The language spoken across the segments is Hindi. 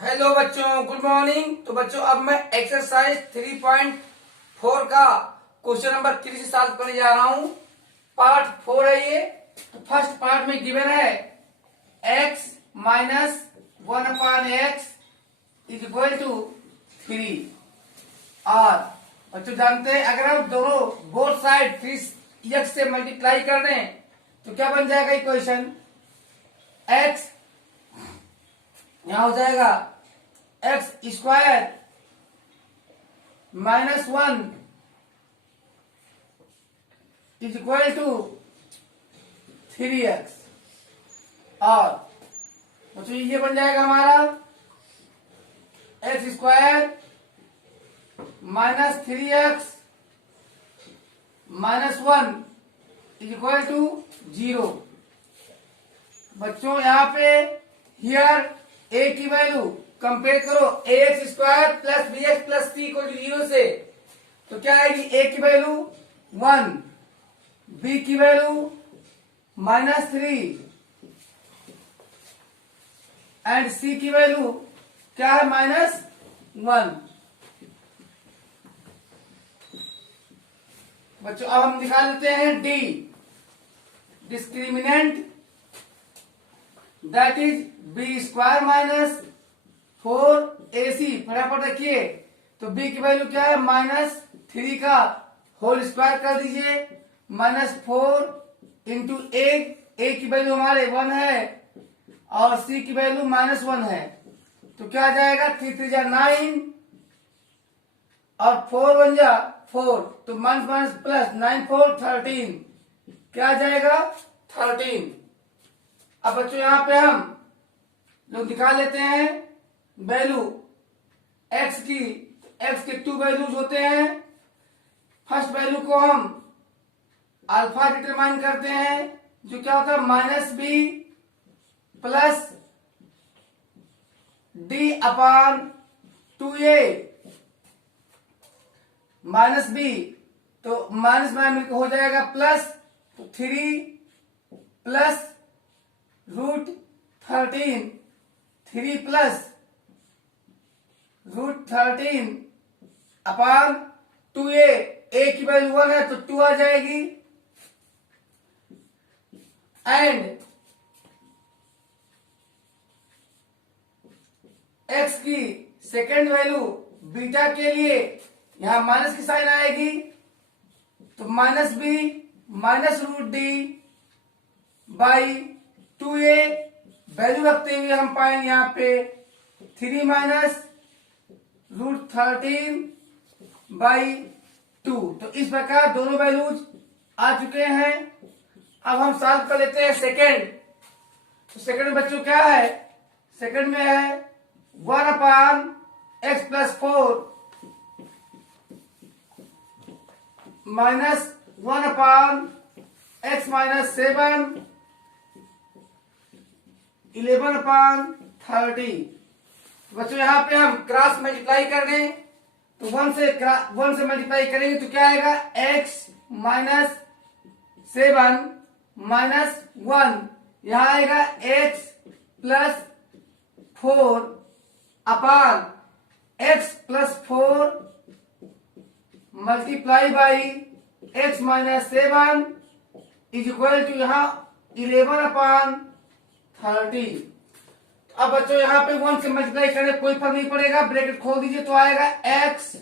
हेलो बच्चों, गुड मॉर्निंग। तो बच्चों अब मैं एक्सरसाइज 3.4 का क्वेश्चन नंबर 3 से सॉल्व करने जा रहा हूं। पार्ट 4 है ये। तो फर्स्ट पार्ट में गिवन है x minus 1/x is equal to 3। और बच्चों जानते हैं अगर हम दोनों बोथ साइड 3x से मल्टीप्लाई कर दें तो क्या बन जाएगा इक्वेशन। x यहां हो जाएगा x square minus 1 is equal to 3x। और बच्चों ये बन जाएगा हमारा x square minus 3x minus 1 is equal to 0। बच्चों यहाँ पे हियर a की वैल्यू कंपेयर करो ax square plus bx plus c equal to 0 से। तो क्या आएगी a की वैल्यू 1, b की वैल्यू -3 एंड c की वैल्यू क्या है -1। बच्चों अब हम निकाल लेते हैं d discriminant that is b square minus 4ac। फटाफट रखिए। तो b की वैल्यू क्या है -3 का होल स्क्वायर कर दीजिए -4 इंटू a की वैल्यू हमारे 1 है और c की वैल्यू -1 है। तो क्या आ जाएगा 3 3 जा 9 और 4 1 जा 4। तो माइनस प्लस 9 4 13 क्या आ जाएगा 13। अब बच्चों यहां पे हम लोग निकाल लेते हैं वैल्यू x की। x के 2 वैल्यूज होते हैं। फर्स्ट वैल्यू को हम अल्फा डिटरमाइन करते हैं जो क्या होता है -b प्लस d अपान 2a -b। तो माइनस में मिलकर हो जाएगा प्लस। तो 3 plus √13 3 plus √13 upon 2a। a की वैल्यू 1 है तो 2 आ जाएगी एंड x की सेकेंड वैल्यू बीटा के लिए यहां माइनस की साइन आएगी तो -b minus √d by 2a value रखते हुए हम पाएंगे यहाँ पे 3 माइनस √13 बाई 2। तो इस प्रकार दोनों वैल्यूज आ चुके हैं। अब हम सॉल्व कर लेते हैं सेकेंड। तो सेकेंड में बच्चों क्या है, सेकेंड में है 1/x plus 4 minus 1/x minus 7 11/30। बच्चों यहाँ पे हम क्रॉस मल्टीप्लाई कर दें तो 1 से मल्टीप्लाई करेंगे तो क्या आएगा x माइनस 7 माइनस 1। यहाँ आएगा x plus 4 upon x plus 4 multiply by x minus 7 is equal to यहाँ 11/30। अब बच्चों यहाँ पे 1 से मल्टीप्लाई करने कोई फर्क नहीं पड़ेगा। ब्रैकेट खोल दीजिए तो आएगा x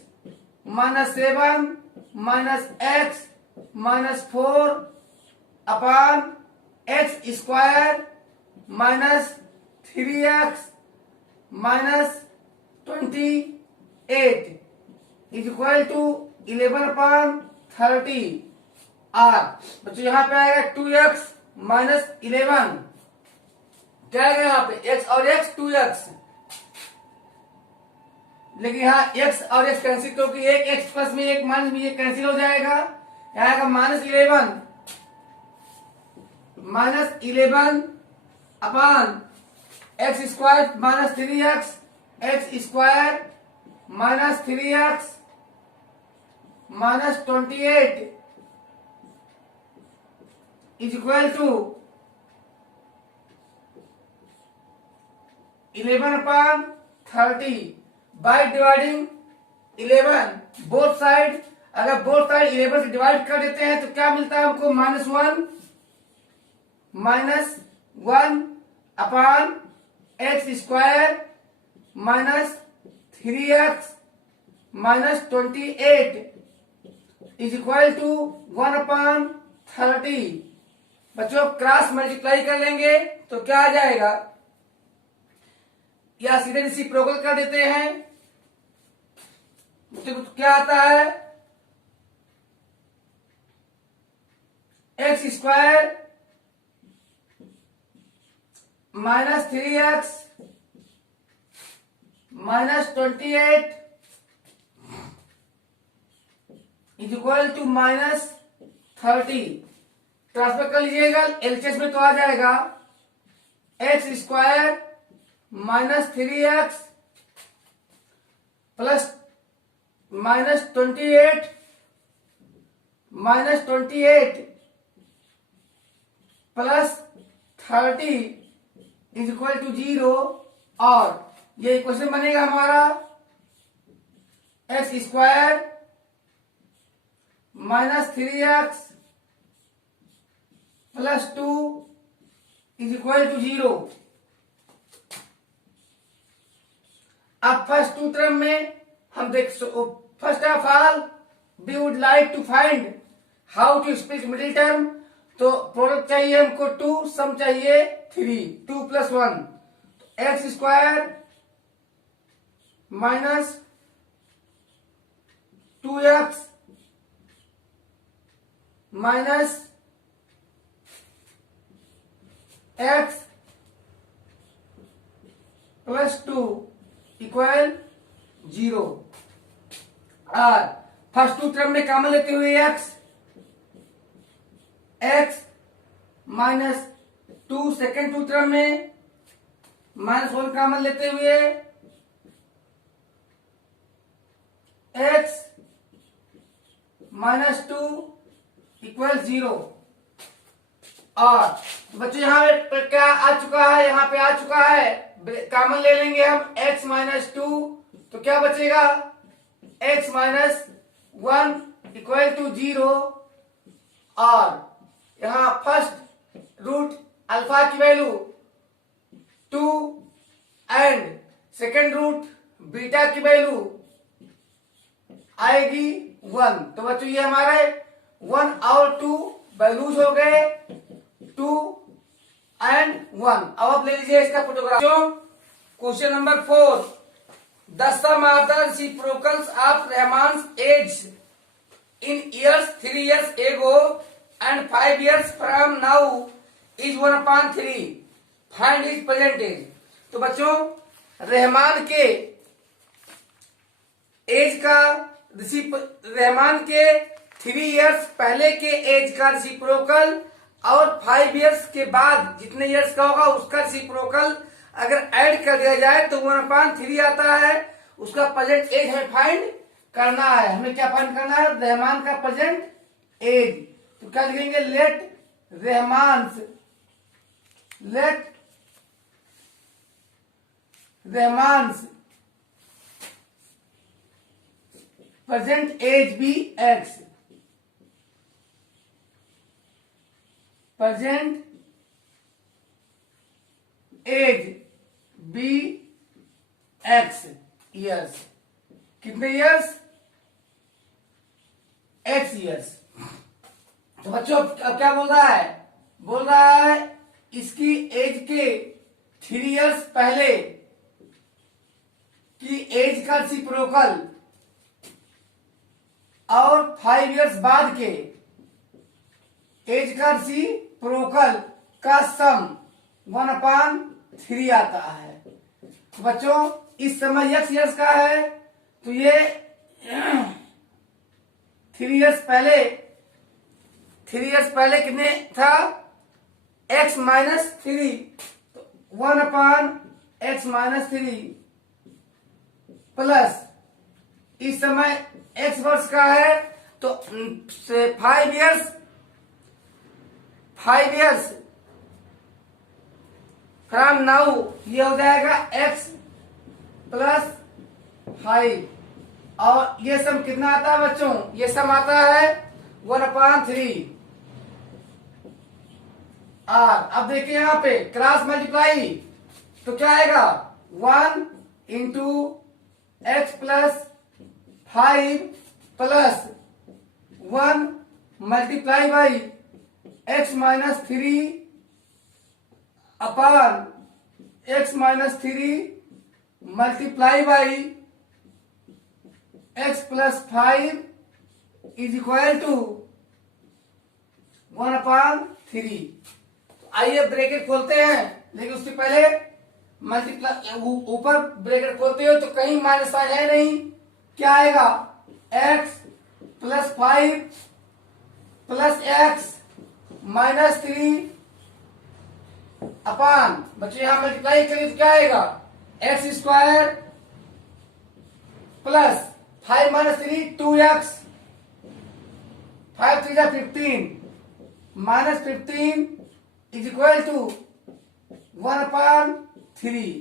minus 7 minus x minus 4 upon x square minus 3x minus 28 is equal to 11/30। और बच्चों यहाँ पे आएगा 2x माइनस 11। क्या आएगा यहाँ पे x और x 2x। लेकिन यहाँ x और x कैंसिल क्योंकि एक x प्लस में एक माइनस में ये कैंसिल हो जाएगा। यहाँ आएगा -11 upon x square minus 3x x square minus 3x minus 28 is equal to 11/30। 30 by dividing 11 both side. अगर बोथ साइड 11 से डिवाइड कर देते हैं तो क्या मिलता है हमको, -1 upon x square minus 3x minus 28 is equal to 1/30। बच्चों क्रॉस मल्टीप्लाई कर लेंगे तो क्या आ जाएगा, या सीधे रेसिप्रोकल कर देते हैं तो क्या आता है, x square minus 3x minus 28 is equal to -30। Transfer कर लीजिएगा, एलसीएस में तो आ जाएगा x square minus 3x plus -28 plus 30 is equal to 0। और ये इक्वेशन बनेगा हमारा x square minus 3x plus 2 is equal to 0। अब फर्स्ट टू टर्म में हम देख, first of all we would like to find how to split middle term. तो प्रोडक्ट चाहिए हमको 2, सम चाहिए 3, 2 + 1 x square minus 2x minus x plus 2 equal 0। और फर्स्ट टू टर्म में कॉमन लेते हुए x minus 2, second two term में -1 कॉमन लेते हुए x माइनस 2 इक्वल 0। और बच्चों यहाँ पे क्या आ चुका है, यहाँ पे आ चुका है, कॉमन ले लेंगे हम x माइनस 2, तो क्या बचेगा, x माइनस 1 इक्वल टू 0। और यहाँ फर्स्ट रूट अल्फा की value 2 and second root beta की वैल्यू आएगी 1। तो बच्चों ये हमारे 1 और 2 वैल्यूज हो गए, 2 एंड 1। अब आप ले लीजिए इसका photograph. Question number 4, the sum of the reciprocals of Rahman's age in years 3 years ago and 5 years from now is 1/3। Find his present age. तो बच्चों रहमान के एज का रहमान के 3 years पहले के एज का रेसिप्रोकल और 5 years के बाद जितने years का होगा उसका रेसिप्रोकल अगर ऐड कर दिया जाए तो 1/3 आता है। उसका प्रेजेंट एज हमें फाइंड करना है। हमें क्या फाइंड करना है, रहमान का प्रेजेंट एज। तो क्या लिखेंगे, let Rahman's present age be x. Present age be x years. कितने ईयर्स, एक्स ईयर्स। तो बच्चों अब क्या बोल रहा है, बोल रहा है इसकी एज के 3 years पहले की एज का रेसिप्रोकल और 5 years बाद के एज का रेसिप्रोकल का सम 1/3 आता है। तो बच्चों इस समय x years का है तो ये 3 years पहले कितने था, x माइनस 3, तो 1/x-3 प्लस इस समय x वर्ष का है तो 5 years फ्रॉम नाउ ये हो जाएगा x प्लस 5 और ये सम कितना आता है बच्चों? ये सम आता है 1/3 आर। अब देखिए यहाँ पे क्रॉस मल्टीप्लाई, तो क्या आएगा? 1 into x plus 5 plus 1 multiply by x minus 3 upon x minus 3 multiply by x plus 5 is equal to 1/3। तो आइए ब्रैकेट खोलते हैं, लेकिन उससे पहले मल्टीप्लाई ऊपर ब्रैकेट खोलते हो तो कहीं माइनस साइन है नहीं। क्या आएगा? x plus 5 plus x minus 3 upon, बच्चों यहां मल्टीप्लाई करिए तो क्या आएगा? X square plus 5 minus 3 2x, 5 3 15 minus 15 is equal to 1/3।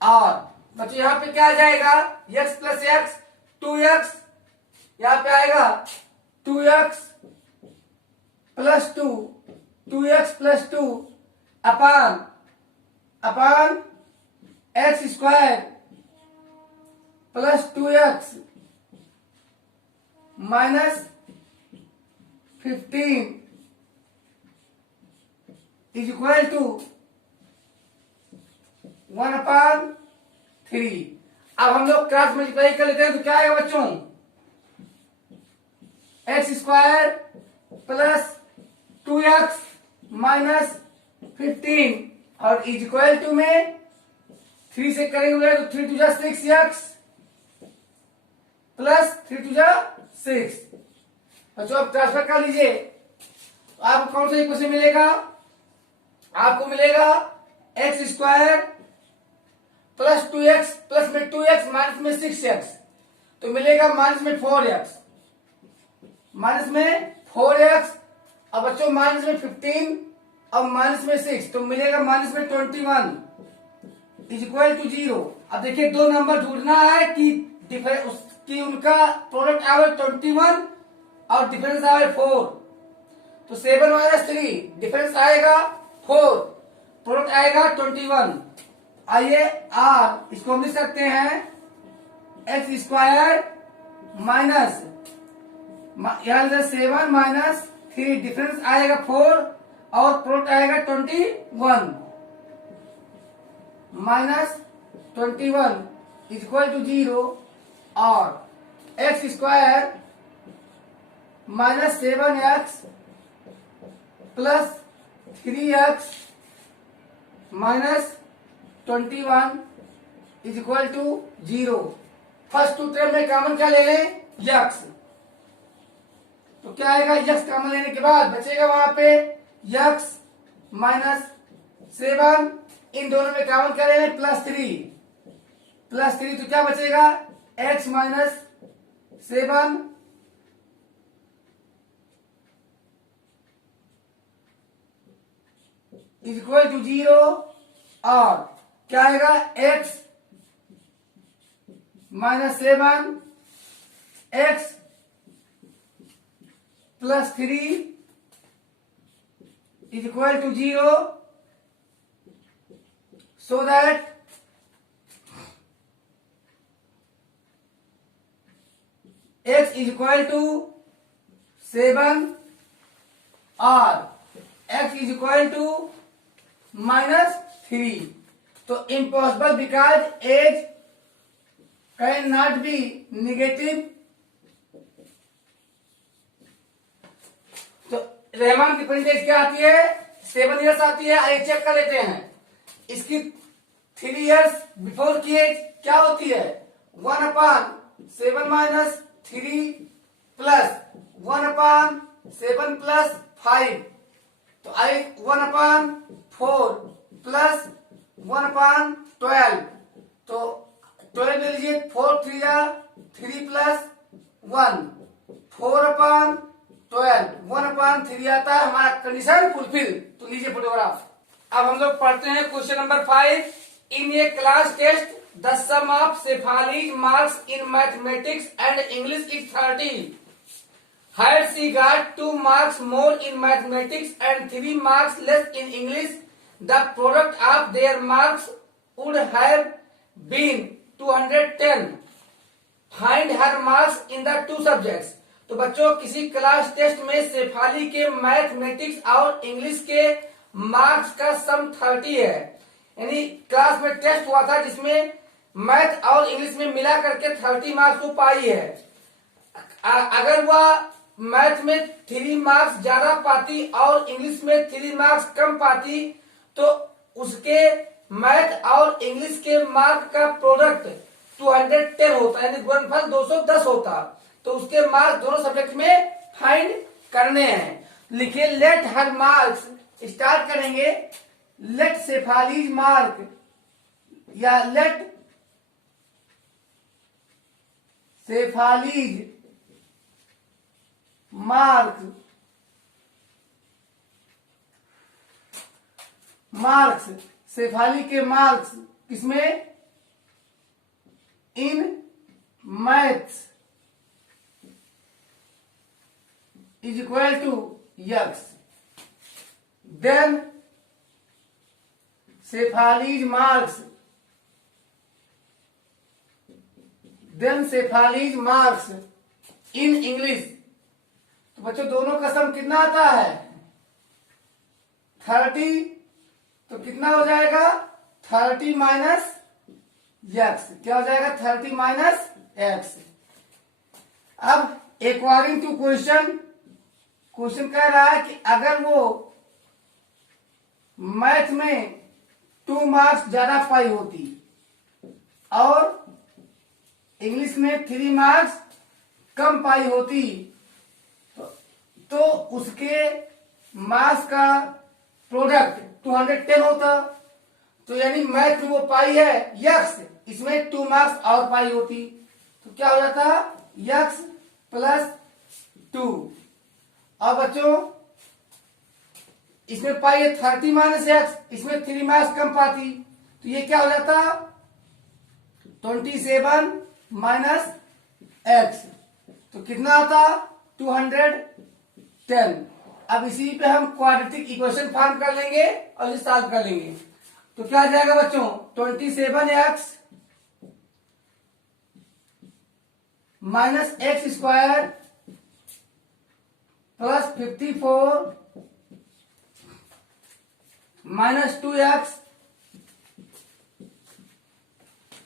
और बच्चों यहां पे क्या आ जाएगा? x प्लस एक्स 2x, यहां पे आएगा 2x plus 2 2x plus 2 upon x square plus 2x minus 15 is equal to 1/3। अब हम लोग क्रॉस मल्टीप्लाई कर लेते हैं तो क्या आएगा बच्चों? X square plus 2x minus 15 और इज इक्वल टू में 3 से करेंगे तो 3 2 6x प्लस 3 2 6। बच्चों आप ट्रांसफर कर लीजिए, तो आपको कौन सा इक्वेशन मिलेगा? आपको मिलेगा x square plus 2x plus में 2x माइनस में 6x, तो मिलेगा माइनस में 4x, माइनस में 4x। अब बच्चों माइनस में 15 और माइनस में 6, तो मिलेगा माइनस में 21 इज इक्वल टू 0। अब देखिए दो नंबर ढूंढना है कि उनका प्रोडक्ट आवे 21 और डिफरेंस आवे 4, तो 7 माइनस 3 डिफरेंस आएगा 4, प्रोडक्ट आएगा 21। आइए आर इसको हम लिख सकते हैं एक्स स्क्वायर माइनस यहां 7 माइनस 3 डिफरेंस आएगा 4 और प्रोडक्ट आएगा 21 माइनस 21 इज इक्वल टू 0 और x square minus 7x plus 3x minus 21 is equal to 0। First two term में कॉमन क्या ले लें? x, तो क्या आएगा? x कॉमन लेने के बाद बचेगा वहां पे x माइनस 7, इन दोनों में कॉमन क्या ले लें? प्लस 3 तो क्या बचेगा? x minus 7 is equal to 0 और क्या आएगा? x minus 7 x plus 3 is equal to 0, so that x is equal to 7 और x इज इक्वल टू -3। तो impossible because age can not be negative. तो रहमान की परसेंटेज क्या आती है? 7 इयर्स आती है। आइए चेक कर लेते हैं। इसकी 3 इयर्स बिफोर की एज क्या होती है? 1/7 माइनस 3 प्लस 1/7 प्लस 5, तो आई 1/4 प्लस 1/12, तो 12 ले लीजिए, 4 3 3 प्लस 1, 4/12 1/3 आता है। हमारा कंडीशन फुलफिल। तो लीजिए फोटोग्राफ। अब हम लोग पढ़ते हैं question number 5 in a class test the sum of Shefali's marks in mathematics and English is 30. Had she got 2 marks more in mathematics and 3 marks less in English, the product of their marks would have been 210. Find her marks in the 2 subjects. तो बच्चों किसी क्लास टेस्ट में शेफाली के मैथमेटिक्स और इंग्लिश के मार्क्स का सम 30 है, यानी क्लास में टेस्ट हुआ था जिसमें मैथ और इंग्लिश में मिला करके 30 मार्क्स को पाई है. अगर वह मैथ में 3 मार्क्स ज्यादा पाती और इंग्लिश में 3 मार्क्स कम पाती तो उसके मैथ और इंग्लिश के मार्क का प्रोडक्ट 210 होता, यानी गुणनफल 210 होता. तो उसके मार्क्स दोनों सब्जेक्ट में फाइंड करने हैं. लिखिए लेट हर मार्क्स, स्टार्ट करेंगे. लेट शेफालीज मार्क या लेट शेफालीज मार्क्स शेफाली के मार्क्स किसमें? In maths is equal to x. Then Shefali's marks in English. तो बच्चों दोनों का सम कितना आता है? 30. तो कितना हो जाएगा? 30 माइनस एक्स. क्या हो जाएगा? 30 माइनस एक्स. अब एक्वायरिंग टू क्वेश्चन कह रहा है कि अगर वो मैथ में 2 मार्क्स ज्यादा पाई होती और इंग्लिश में 3 मार्क्स कम पाई होती तो उसके मार्क्स का प्रोडक्ट 210 होता. तो यानी मैथ में वो पाई है यक्स, इसमें 2 मार्क्स और पाई होती तो क्या हो जाता? X plus 2. और बच्चों इसमें पाई है 30 माइनस एक्स, इसमें 3 मार्क्स कम पाती तो ये क्या हो जाता? 27 माइनस एक्स. तो कितना आता? 210. अब इसी पे हम क्वाड्रेटिक इक्वेशन फॉर्म कर लेंगे और इसे सॉल्व कर लेंगे. तो क्या आ जाएगा बच्चों? 27x minus x square plus 54 minus 2x,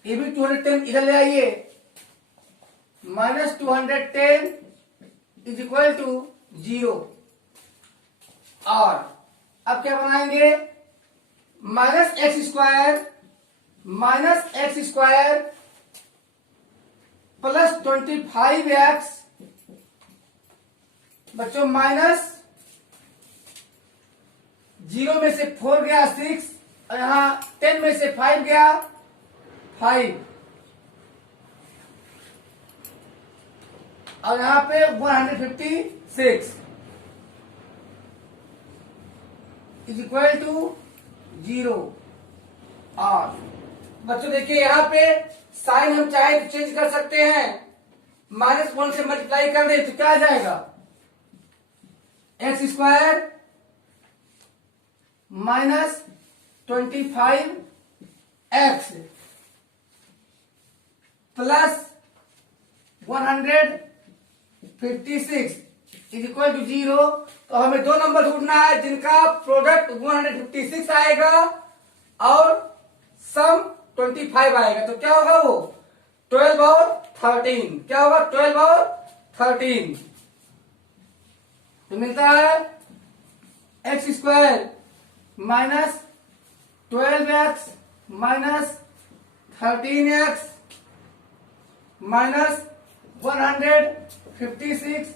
ये भी 210 इधर ले आइए, माइनस 210 इज इक्वल टू 0. और अब क्या बनाएंगे? Minus x square plus 25x. बच्चों माइनस 0 में से 4 गया 6 और यहां 10 में से 5 गया 5 और यहां पे 156 इज इक्वल टू 0. और बच्चों देखिए यहां पे साइन हम चाहे तो चेंज कर सकते हैं. -1 से मल्टीप्लाई कर दे तो क्या आ जाएगा? X square minus 25x plus 156 is equal to 0. तो हमें 2 नंबर ढूंढना है जिनका प्रोडक्ट 156 आएगा और सम 25 आएगा. तो क्या होगा? वो 12 और 13. क्या होगा? 12 और 13. तो मिलता है x square minus 12x minus 13x minus 156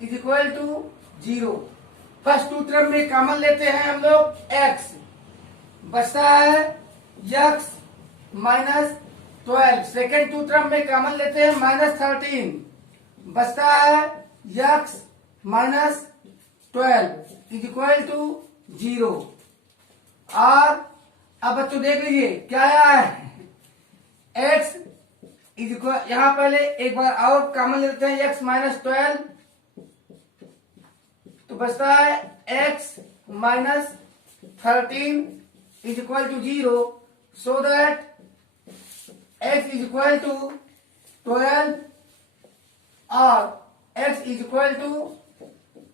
is equal to 0. First 2 term में कॉमन लेते हैं हम लोग x, बचता है x माइनस 12. सेकेंड 2 टर्म में कॉमन लेते हैं -13, बचता है x minus 12 is equal to 0. और अब बच्चों देख लीजिए क्या आया है? x इज इक्वल, यहां पहले एक बार और कॉमन लेते हैं, x माइनस 12, तो बचता है x minus 13 is equal to 0, so that x is equal to 12 और x इज इक्वल टू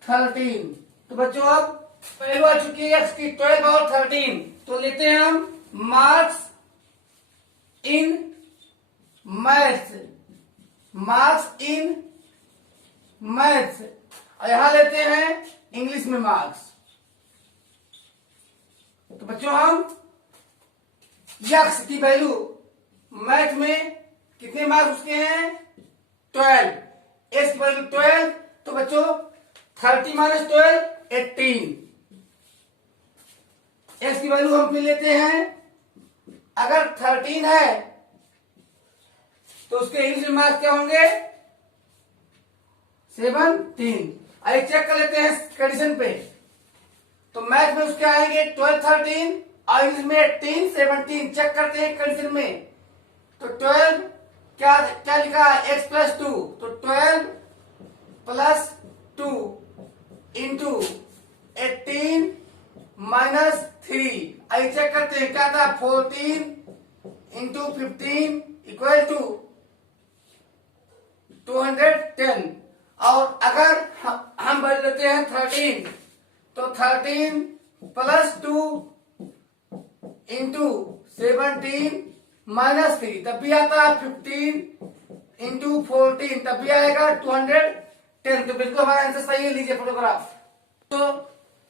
13। तो बच्चों अब वैल्यू आ चुकी है x की 12 और 13, तो लेते हैं हम marks in maths, marks in maths, और यहां लेते हैं इंग्लिश में मार्क्स। तो बच्चों हम x की वैल्यू मैथ में कितने मार्क्स उसके हैं 12, x की वैल्यू 12, तो बच्चों 30 माइनस 12 18, x की वैल्यू हम फिर लेते हैं, अगर 13 है तो उसके इंग्लिश में मार्क्स क्या होंगे 17। आइए चेक कर लेते हैं कंडीशन पे, तो मैथ में उसके आएंगे 12 13 और इंग्लिश में 18 17। चेक करते हैं कंडीशन में, तो 12 क्या क्या लिखा है x प्लस 2, तो 12 प्लस 2 इंटू 18 माइनस 3। आइए चेक करते हैं क्या था 14 इंटू 15 इक्वल टू 210, और अगर हम बढ़ लेते हैं 13, तो 13 प्लस 2 इंटू 17 माइनस 3, तब भी आता है 15 इंटू 14, तब भी आएगा 210। तो बिल्कुल हमारा आंसर सही है, लीजिए फोटोग्राफ। तो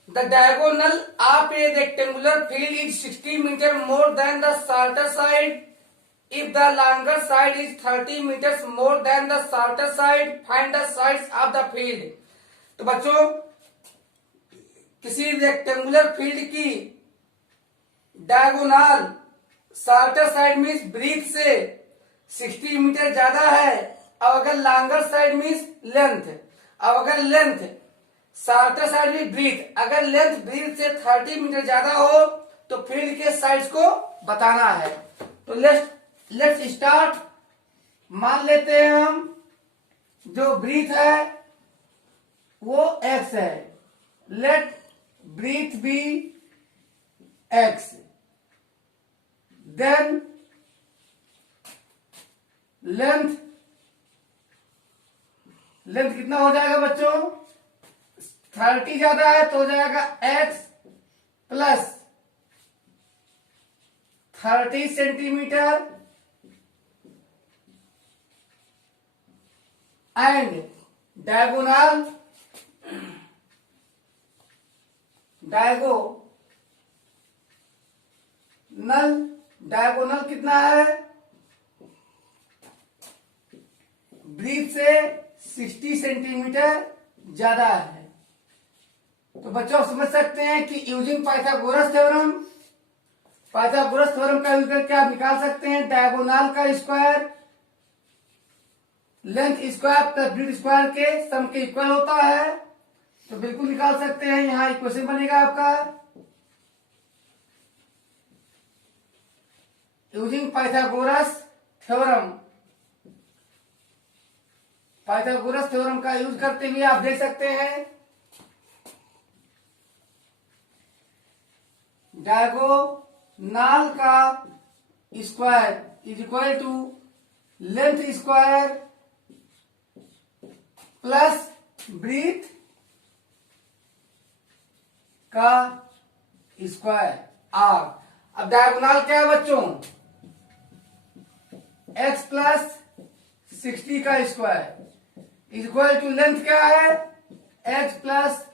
the diagonal of a rectangular field is 60 metre more than the shorter side if the longer side is 30 meters more than the shorter side, find the sides of the field। तो बच्चों किसी रेक्टेंगुलर फील्ड की diagonal shorter side means breadth से 60 मीटर ज्यादा है, और अगर लॉन्गर साइड मीन्स लेंथ, और अगर लेंथ शॉर्टर साइड में ब्रीथ, अगर लेंथ ब्रीथ से 30 मीटर ज्यादा हो तो फील्ड के साइड्स को बताना है। तो लेट्स स्टार्ट। मान लेते हैं हम जो ब्रीथ है वो x है, let breadth be x, then length कितना हो जाएगा बच्चों 30 ज्यादा है तो हो जाएगा x plus 30 centimetre and diagonal कितना है ब्रीथ से 60 सेंटीमीटर ज्यादा है। तो बच्चों समझ सकते हैं कि यूजिंग पाइथागोरस थ्योरम का यूज करके आप निकाल सकते हैं डायगोनल का square length square plus breadth square के सम के इक्वल होता है, तो बिल्कुल निकाल सकते हैं। यहां इक्वेशन बनेगा आपका यूजिंग पाइथागोरस थ्योरम का यूज करते हुए आप देख सकते हैं डायगोनल का square is equal to length square plus breadth का स्क्वायर आर। अब डायगोनल क्या है बच्चों x प्लस 60 का square is equal to length क्या है x प्लस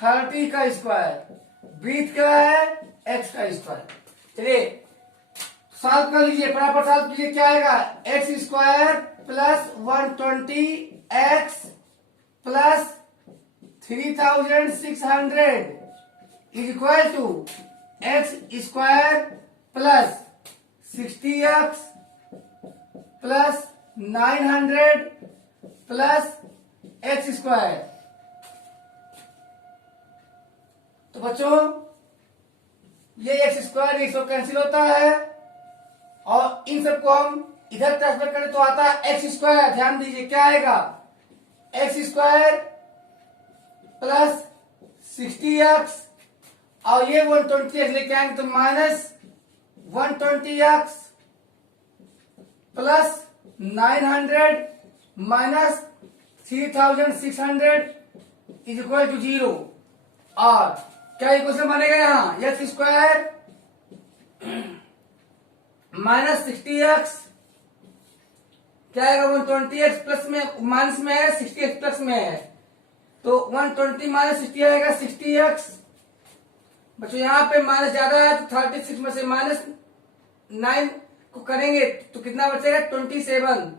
30 का स्क्वायर, ब्रीथ क्या है x का स्क्वायर। चलिए सॉल्व कर लीजिए, फटाफट सॉल्व कीजिए। क्या आएगा x square plus 120 x plus 3600 is equal to x square plus 60x plus 900 plus x square. तो बच्चों ये x स्क्वायर 100 कैंसिल होता है और इन सबको हम इधर ट्रांसफर करें तो आता है एक्स स्क्वायर। ध्यान दीजिए क्या आएगा, एक्स स्क्वायर प्लस 60x और ये 120x लेके आएंगे तो minus 120x plus 900 minus 3600 is equal to 0। और क्या इक्वेशन बनेगा यहाँ, एक्स स्क्वायर माइनस 60x क्या आएगा 120x प्लस में माइनस में है 60x प्लस में है तो 120 माइनस 60 आएगा 60x। बच्चों यहाँ पे माइनस ज्यादा है तो 36 में से माइनस 9 को करेंगे तो कितना बचेगा 27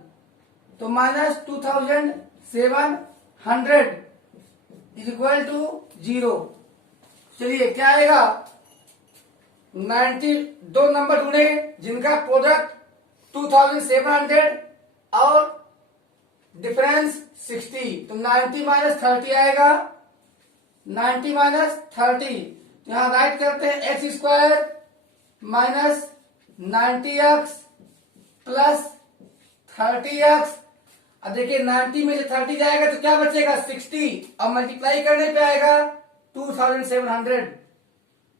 तो माइनस 2700 इज इक्वल टू 0। चलिए क्या आएगा 90 दो नंबर ढूंढे जिनका प्रोडक्ट 2700 और डिफरेंस 60 तो 90 माइनस 30 आएगा 90 माइनस 30 यहां राइट करते हैं x square minus 90x plus 30x। अब देखिए 90 में से 30 जाएगा तो क्या बचेगा 60 और मल्टीप्लाई करने पे आएगा 2700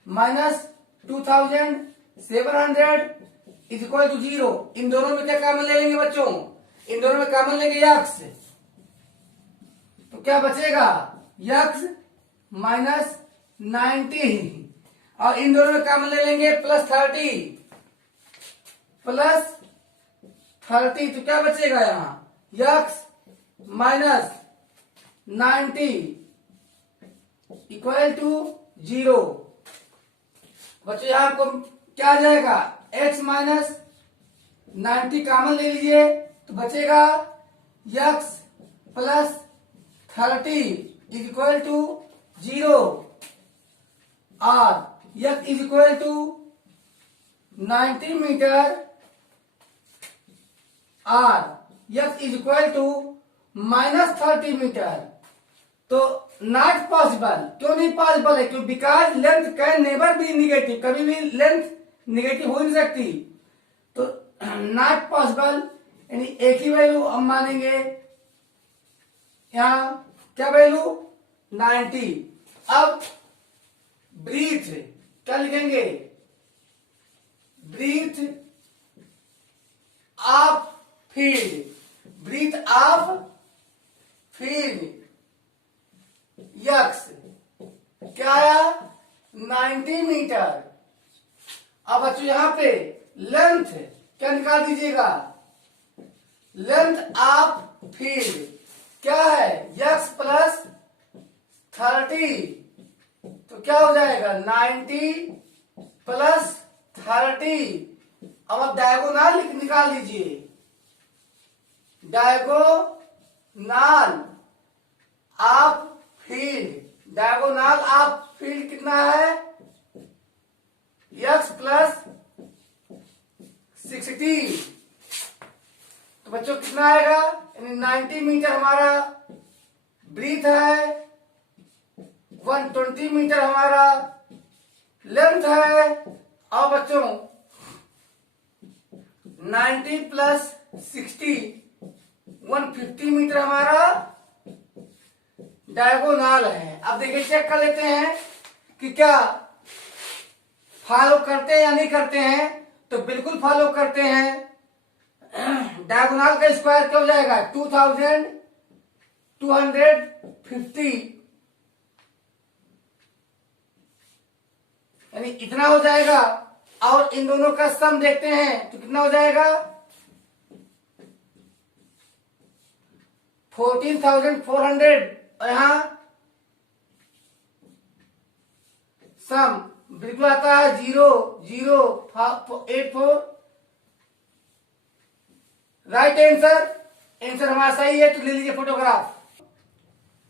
माइनस 2700 इज इक्वल टू 0। इन दोनों में क्या कॉमन ले लेंगे बच्चों, इन दोनों में कॉमन लेंगे x तो क्या बचेगा x माइनस 90 और इन दोनों में कॉमन ले लेंगे प्लस 30 तो क्या बचेगा यहाँ x माइनस 90 इक्वल टू 0। बच्चों यहाँ को क्या आ जाएगा x माइनस 90 कॉमन ले लीजिए तो बचेगा x plus 30 is equal to 0 और x is equal to 90 metre और x is equal to minus 30 metre. तो नॉट पॉसिबल, क्यों नहीं पॉसिबल है, क्यों because length can never be negative, कभी भी लेंथ निगेटिव हो नहीं सकती। तो नॉट पॉसिबल यानी एक ही वैल्यू हम मानेंगे यहां क्या वैल्यू 90। अब ब्रीथ क्या लिखेंगे, breadth of field, breadth of field x क्या आया 90 मीटर। अब बच्चों यहां पे लेंथ क्या निकाल दीजिएगा, लेंथ ऑफ फील्ड क्या है यक्स प्लस 30 तो क्या हो जाएगा 90 प्लस 30। अब आप डायगोनल निकाल लीजिए, diagonal of field, diagonal of field कितना है x प्लस 60 तो बच्चों कितना आएगा यानी 90 मीटर हमारा ब्रीथ है, 120 मीटर हमारा लेंथ है। और बच्चों 90 प्लस 60 150 मीटर हमारा डायगोनल है। अब देखिए चेक कर लेते हैं कि क्या फॉलो करते हैं या नहीं करते हैं, तो बिल्कुल फॉलो करते हैं। डायगोनल का स्क्वायर क्या हो जाएगा 2250 यानी इतना हो जाएगा। और इन दोनों का सम देखते हैं तो कितना हो जाएगा 14,400 और यहां सम बिल्कुल आता है 0,084 राइट आंसर, आंसर हमारा सही है तो ले लीजिए photograph.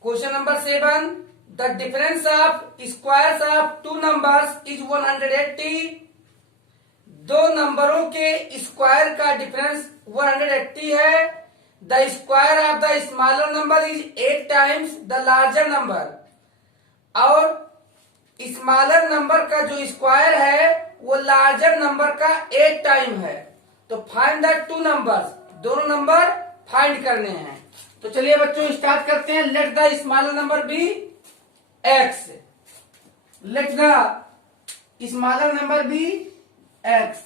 Question number 7 the difference of squares of two numbers is 180। दो नंबरों के स्क्वायर का डिफरेंस 180 है। The square of the smaller number is 8 times the larger number. और स्मॉलर नंबर का जो स्क्वायर है वो लार्जर नंबर का 8 टाइम है। तो फाइंड द टू नंबर्स, दोनों नंबर फाइंड करने हैं। तो चलिए बच्चों स्टार्ट करते हैं। Let the smaller number be x, let the smaller number be x.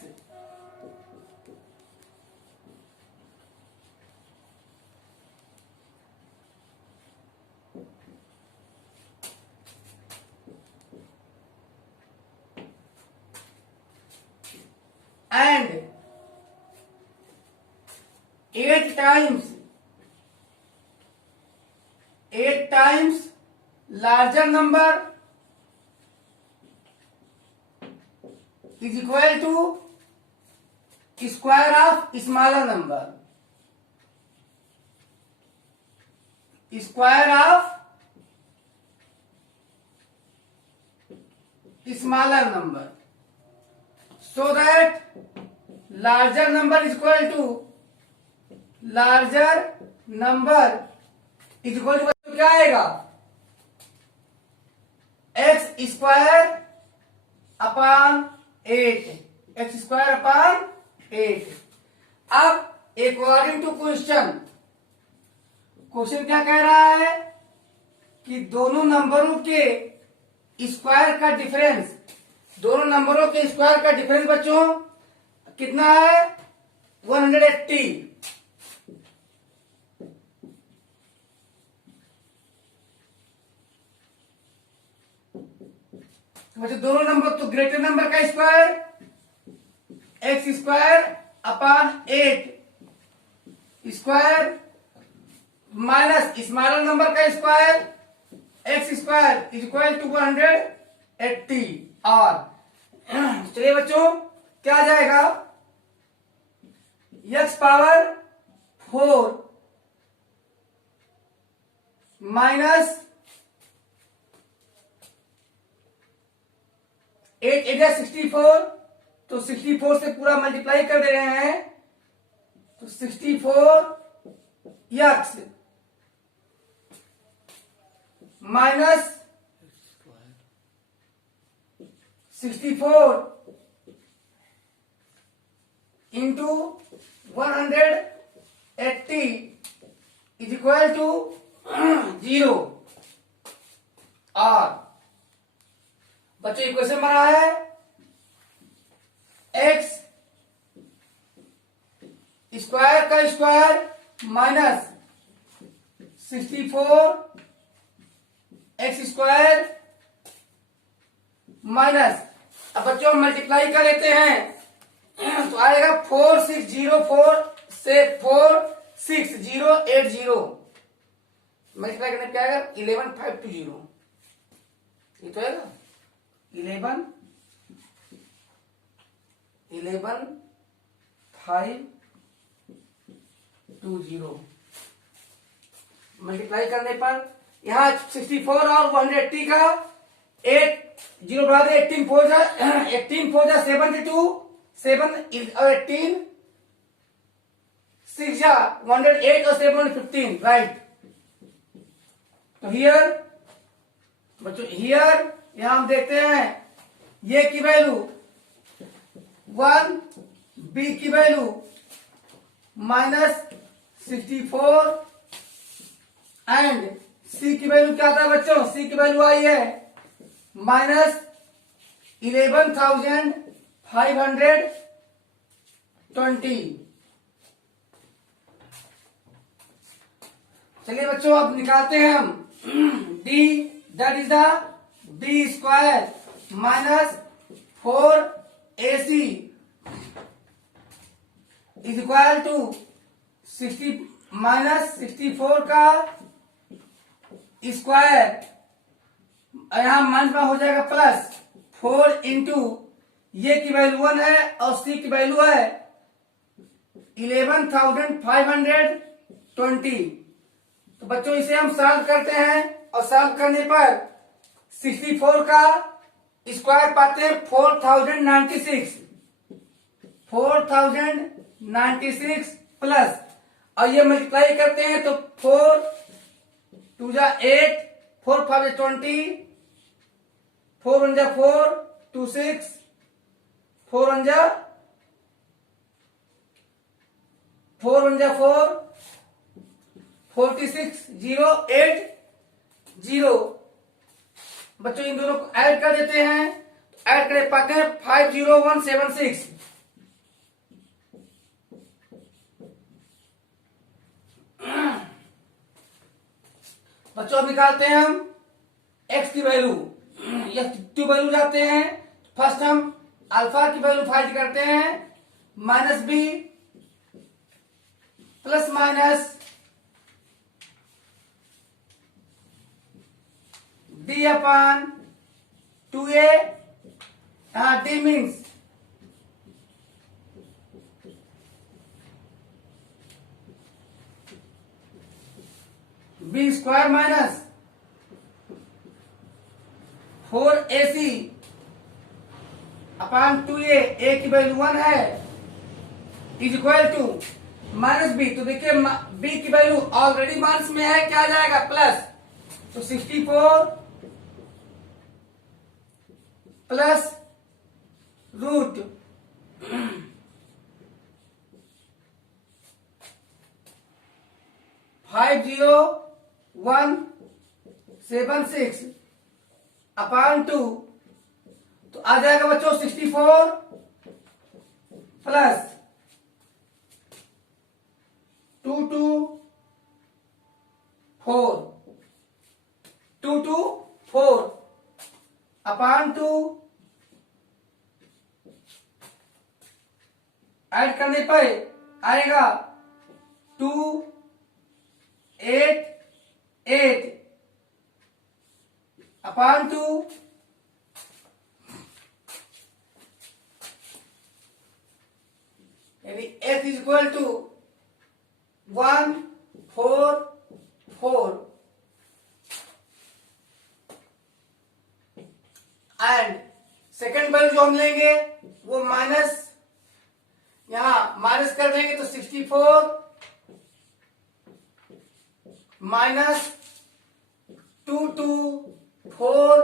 And 8 times larger number is equal to square of smaller number. Square of smaller number. So that larger number is equal to क्या आएगा? X square upon 8, x square upon 8। अब अकॉर्डिंग टू क्वेश्चन क्या कह रहा है कि दोनों नंबरों के स्क्वायर का डिफरेंस, दोनों नंबरों के स्क्वायर का डिफरेंस बच्चों कितना है? 180। बच्चों दोनों नंबर, तो ग्रेटर नंबर का square x square upon 8 square minus smaller number का square x square is equal to 180। और चलिए बच्चों क्या आ जाएगा? एक्स पावर 4 माइनस 8 8 64, तो 64 से पूरा मल्टीप्लाई कर दे रहे हैं, तो 64 x minus 64 into 180 is equal to 0। और बच्चों इक्वेशन बना है एक्स स्क्वायर का square minus 64 x square minus, अब बच्चों मल्टीप्लाई कर लेते हैं तो आएगा 4604 से 46080, मल्टीप्लाई करने क्या आएगा? 11520। ये तो है ना 11520 मल्टीप्लाई करने पर यहाँ 64 और 180 का 8 जीरो बढ़ा दे, 18 4 जा 72, 7 और 18 6 जा 108 और 7 15, राइट। तो हियर बच्चों हियर यहां हम देखते हैं ये की वैल्यू 1, बी की वैल्यू -64 एंड सी की वैल्यू क्या था बच्चों? सी की वैल्यू आई है -11,520। चलिए बच्चों अब निकालते हैं हम D, that is the b square minus 4ac is equal to 60 minus 64 का स्क्वायर, यहां माइनस में हो जाएगा प्लस 4 इंटू ये की वैल्यू 1 है और सी की वैल्यू है 11,520। तो बच्चों इसे हम सॉल्व करते हैं और सॉल्व करने पर 64 का स्क्वायर पाते हैं 4096 प्लस, और ये मल्टीप्लाई करते हैं तो 4 2 जा 8, 4 5 जा 20, 4 1 जा 4, 2 6, 4 1 जा 4 1 जा 4, 46 0 8 0। बच्चों इन दोनों को ऐड कर देते हैं, तो ऐड कर पाते हैं 50176। बच्चों अब निकालते हैं हम x की वैल्यू। x की वैल्यू जाते हैं, फर्स्ट हम अल्फा की वैल्यू फाइंड करते हैं, minus b plus minus d upon 2a। यहां d means b square minus 4ac upon 2a, a की वैल्यू 1 है, is equal to minus b. तो देखिए b की वैल्यू ऑलरेडी माइनस में है, क्या आ जाएगा प्लस, तो 64 प्लस रूट 50176 अपॉन 2, तो आ जाएगा बच्चों 64 प्लस 224 अपॉन 2, ऐड करने पर आएगा 288 अपॉन 2, यानी x is equal to 144। And second value जो हम लेंगे वो माइनस, यहां माइनस कर देंगे तो 64 माइनस 224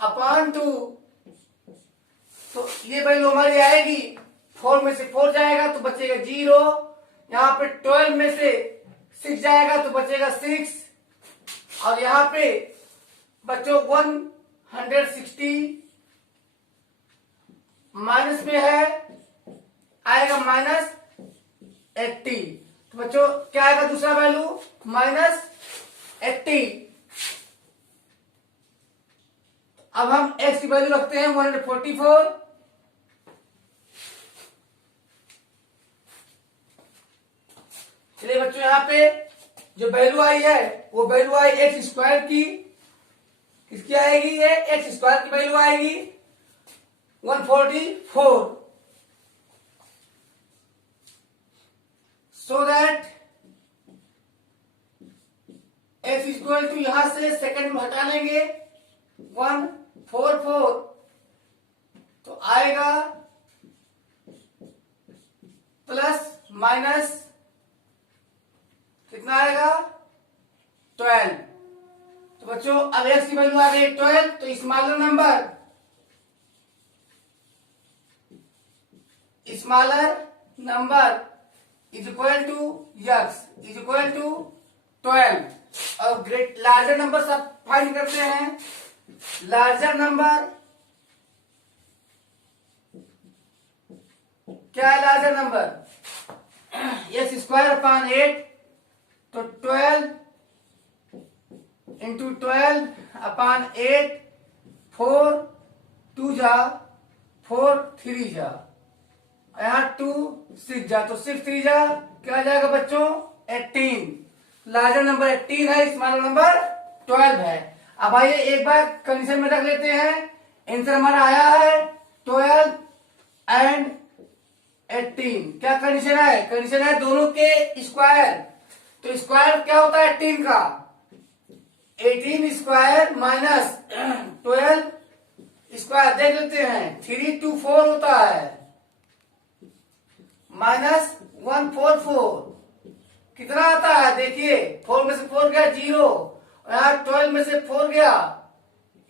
अपॉन 2, तो ये वैल्यू हमारी आएगी, 4 में से 4 जाएगा तो बचेगा 0, यहां पे 12 में से 6 जाएगा तो बचेगा 6, और यहां पे बच्चों 160 माइनस में है, आएगा माइनस 80। तो बच्चों क्या आएगा दूसरा वैल्यू, माइनस 80। अब हम x की वैल्यू रखते हैं 144, चलिए बच्चों यहां पे जो वैल्यू आई है वो वैल्यू आई एक्स स्क्वायर की, किसकी आएगी, ये एक्स स्क्वायर की वैल्यू आएगी 144। So that x equal to यहां से सेकंड में हटा लेंगे 144, तो आएगा प्लस माइनस कितना आएगा 12। तो बच्चों अब x की वैल्यू आ गई 12, तो smaller number is equal to x is equal to 12। और ग्रेट लार्जर नंबर सब फाइंड करते हैं, लार्जर नंबर क्या है, larger number x square upon 8, तो 12 इंटू 12 अपॉन 8, 4 2 जा 4 3 जा, यहाँ 2 6 जा, तो 6 3 जा क्या आ जाएगा बच्चों 18। लार्जर नंबर 18 है, स्मॉलर नंबर 12 है। अब आइए एक बार कंडीशन में रख लेते हैं, आंसर हमारा आया है 12 एंड 18। क्या कंडीशन है, कंडीशन है दोनों के स्क्वायर, तो स्क्वायर क्या होता है 18 का, 18 स्क्वायर माइनस 12 स्क्वायर, देख लेते हैं 324 होता है, माइनस 144 कितना आता है, देखिए 4 में से 4 गया 0, और यहाँ 12 में से 4 गया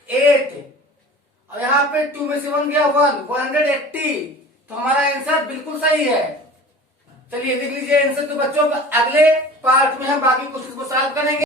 8, और यहाँ पे 2 में से 1 गया 1, 180। तो हमारा आंसर बिल्कुल सही है। चलिए देख लीजिए आंसर। तो बच्चों अगले पार्ट में हम बाकी क्वेश्चन को सॉल्व करेंगे।